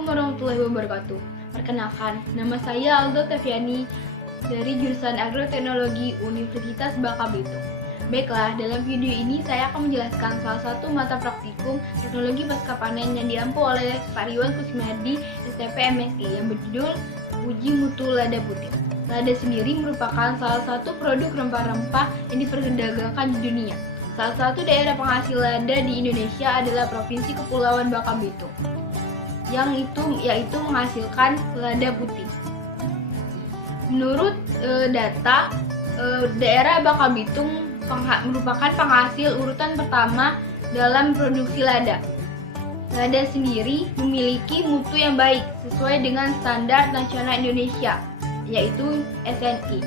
Assalamualaikum warahmatullahi wabarakatuh. Perkenalkan, nama saya Aldo Taviani dari jurusan Agroteknologi Universitas Bangka Belitung. Baiklah, dalam video ini saya akan menjelaskan salah satu mata praktikum teknologi pasca panen yang diampu oleh Pak Riwan Kusmiadi STP MSI yang berjudul Uji Mutu Lada Putih. Lada sendiri merupakan salah satu produk rempah-rempah yang diperdagangkan di dunia. Salah satu daerah penghasil lada di Indonesia adalah Provinsi Kepulauan Bangka Belitung, yaitu menghasilkan lada putih. Menurut data, daerah Bangka Belitung merupakan penghasil urutan pertama dalam produksi lada. Lada sendiri memiliki mutu yang baik sesuai dengan standar nasional Indonesia, yaitu SNI.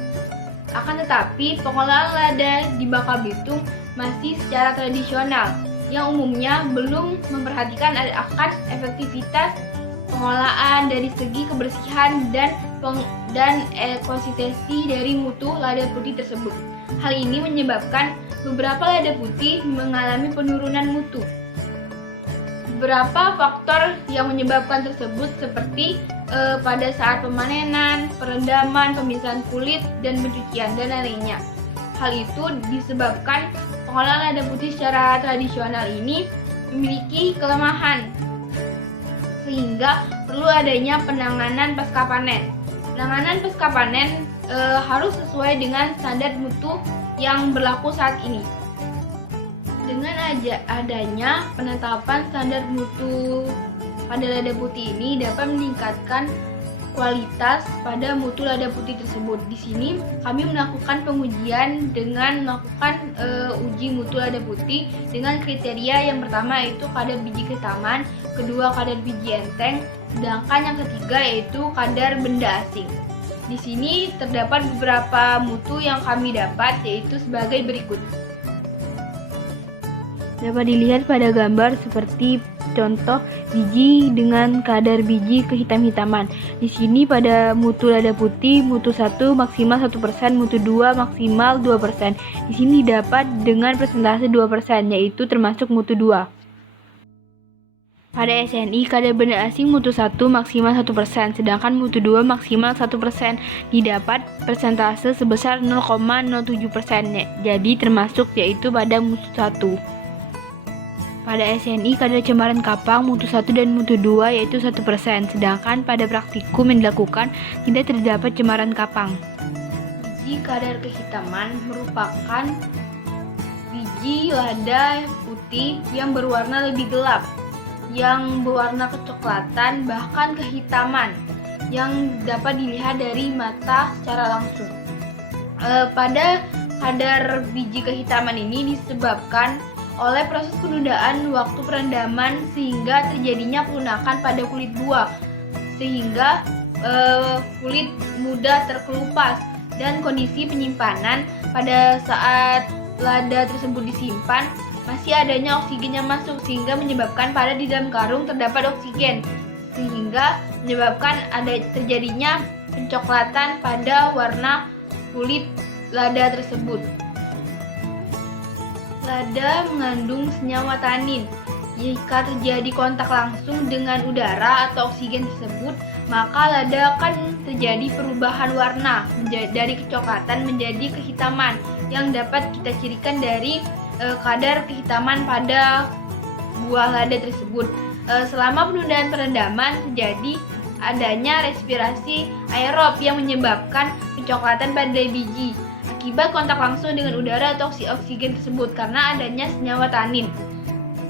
Akan tetapi, pengolahan lada di Bangka Belitung masih secara tradisional, yang umumnya belum memperhatikan akan efektivitas pengolahan dari segi kebersihan dan konsistensi dari mutu lada putih tersebut. Hal ini menyebabkan beberapa lada putih mengalami penurunan mutu. Beberapa faktor yang menyebabkan tersebut seperti pada saat pemanenan, perendaman, pemisahan kulit, dan pencucian, dan lainnya. Hal itu disebabkan pengolahan lada putih secara tradisional ini memiliki kelemahan, sehingga perlu adanya penanganan pasca panen. Penanganan pasca panen harus sesuai dengan standar mutu yang berlaku saat ini. Dengan adanya penetapan standar mutu pada lada putih ini dapat meningkatkan kualitas pada mutu lada putih tersebut. Di sini kami melakukan pengujian dengan melakukan uji mutu lada putih dengan kriteria yang pertama yaitu kadar biji kehitaman, kedua kadar biji enteng, sedangkan yang ketiga yaitu kadar benda asing. Di sini terdapat beberapa mutu yang kami dapat yaitu sebagai berikut. Dapat dilihat pada gambar seperti contoh biji dengan kadar biji kehitam-hitaman. Di sini pada mutu lada putih, mutu 1 maksimal 1%, mutu 2 maksimal 2%. Di sini dapat dengan persentase 2%, yaitu termasuk mutu 2. Pada SNI, kadar benda asing mutu 1 maksimal 1%, sedangkan mutu 2 maksimal 1%, didapat persentase sebesar 0,07%, jadi termasuk yaitu pada mutu 1. Pada SNI, kadar cemaran kapang mutu 1 dan mutu 2 yaitu 1%, sedangkan pada praktikum yang dilakukan tidak terdapat cemaran kapang. Biji kadar kehitaman merupakan biji lada putih yang berwarna lebih gelap, yang berwarna kecoklatan bahkan kehitaman, yang dapat dilihat dari mata secara langsung. Pada kadar biji kehitaman ini disebabkan oleh proses penundaan waktu perendaman sehingga terjadinya pelunakan pada kulit buah, sehingga kulit mudah terkelupas, dan kondisi penyimpanan pada saat lada tersebut disimpan masih adanya oksigen yang masuk sehingga menyebabkan pada di dalam karung terdapat oksigen, sehingga menyebabkan terjadinya pencoklatan pada warna kulit lada tersebut. Lada mengandung senyawa tanin. Jika terjadi kontak langsung dengan udara atau oksigen tersebut, maka lada akan terjadi perubahan warna dari kecoklatan menjadi kehitaman yang dapat kita cirikan dari kadar kehitaman pada buah lada tersebut. Selama penundaan perendaman terjadi adanya respirasi aerob yang menyebabkan pencoklatan pada biji akibat kontak langsung dengan udara atau oksigen tersebut karena adanya senyawa tanin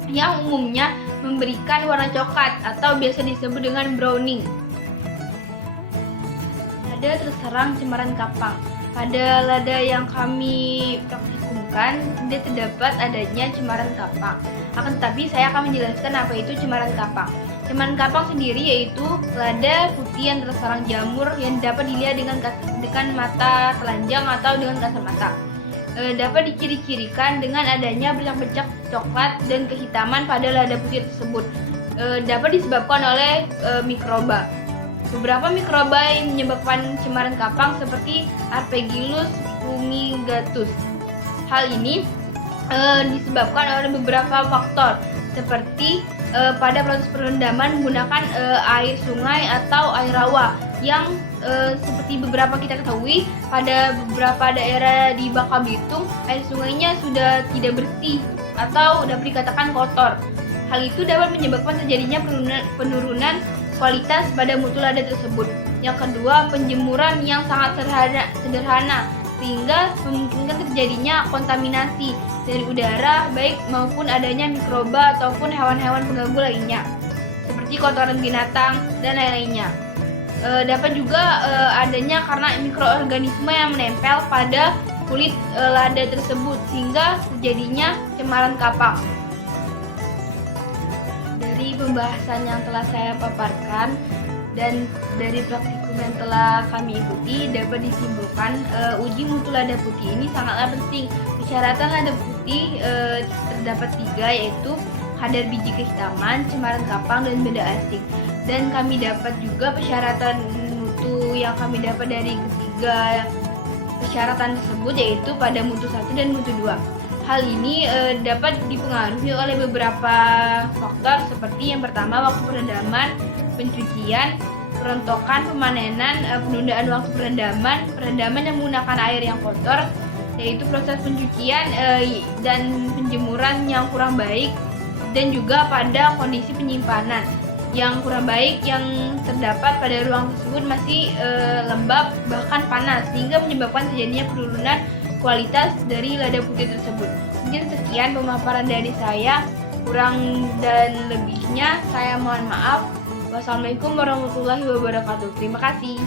yang umumnya memberikan warna coklat atau biasa disebut dengan browning. Lada terserang cemaran kapang. Pada lada yang kami praktikumkan tidak terdapat adanya cemaran kapang. Akan tetapi saya akan menjelaskan apa itu cemaran kapang. Cemaran kapang sendiri yaitu lada putih yang terserang jamur yang dapat dilihat dengan mata telanjang atau dengan kasat mata. Dapat diciri-cirikan dengan adanya bercak-bercak coklat dan kehitaman pada lada putih tersebut. Dapat disebabkan oleh mikroba. Beberapa mikroba yang menyebabkan cemaran kapang seperti Aspergillus fumigatus. Hal ini disebabkan oleh beberapa faktor seperti pada proses perendaman menggunakan air sungai atau air rawa yang seperti beberapa kita ketahui pada beberapa daerah di Bangka Belitung air sungainya sudah tidak bersih atau dapat dikatakan kotor. Hal itu dapat menyebabkan terjadinya penurunan kualitas pada mutu lada tersebut. Yang kedua, penjemuran yang sangat sederhana sehingga memungkinkan terjadinya kontaminasi dari udara baik maupun adanya mikroba ataupun hewan-hewan pengganggu lainnya seperti kotoran binatang dan lain-lainnya. Dapat juga adanya karena mikroorganisme yang menempel pada kulit lada tersebut sehingga terjadinya cemaran kapak. Dari pembahasan yang telah saya paparkan dan dari praktikum yang telah kami ikuti dapat disimpulkan uji mutu lada putih ini sangatlah penting. Persyaratan lada putih terdapat 3, yaitu kadar biji kehitaman, cemaran kapang, dan benda asing. Dan kami dapat juga persyaratan mutu yang kami dapat dari ketiga persyaratan tersebut, yaitu pada mutu 1 dan mutu 2. Hal ini dapat dipengaruhi oleh beberapa faktor seperti yang pertama waktu perendaman, pencucian, perontokan, pemanenan, penundaan waktu perendaman yang menggunakan air yang kotor, yaitu proses pencucian dan penjemuran yang kurang baik, dan juga pada kondisi penyimpanan yang kurang baik yang terdapat pada ruang tersebut masih lembab bahkan panas sehingga menyebabkan terjadinya penurunan kualitas dari lada putih tersebut. Mungkin sekian pemaparan dari saya, kurang dan lebihnya saya mohon maaf. Wassalamualaikum warahmatullahi wabarakatuh. Terima kasih.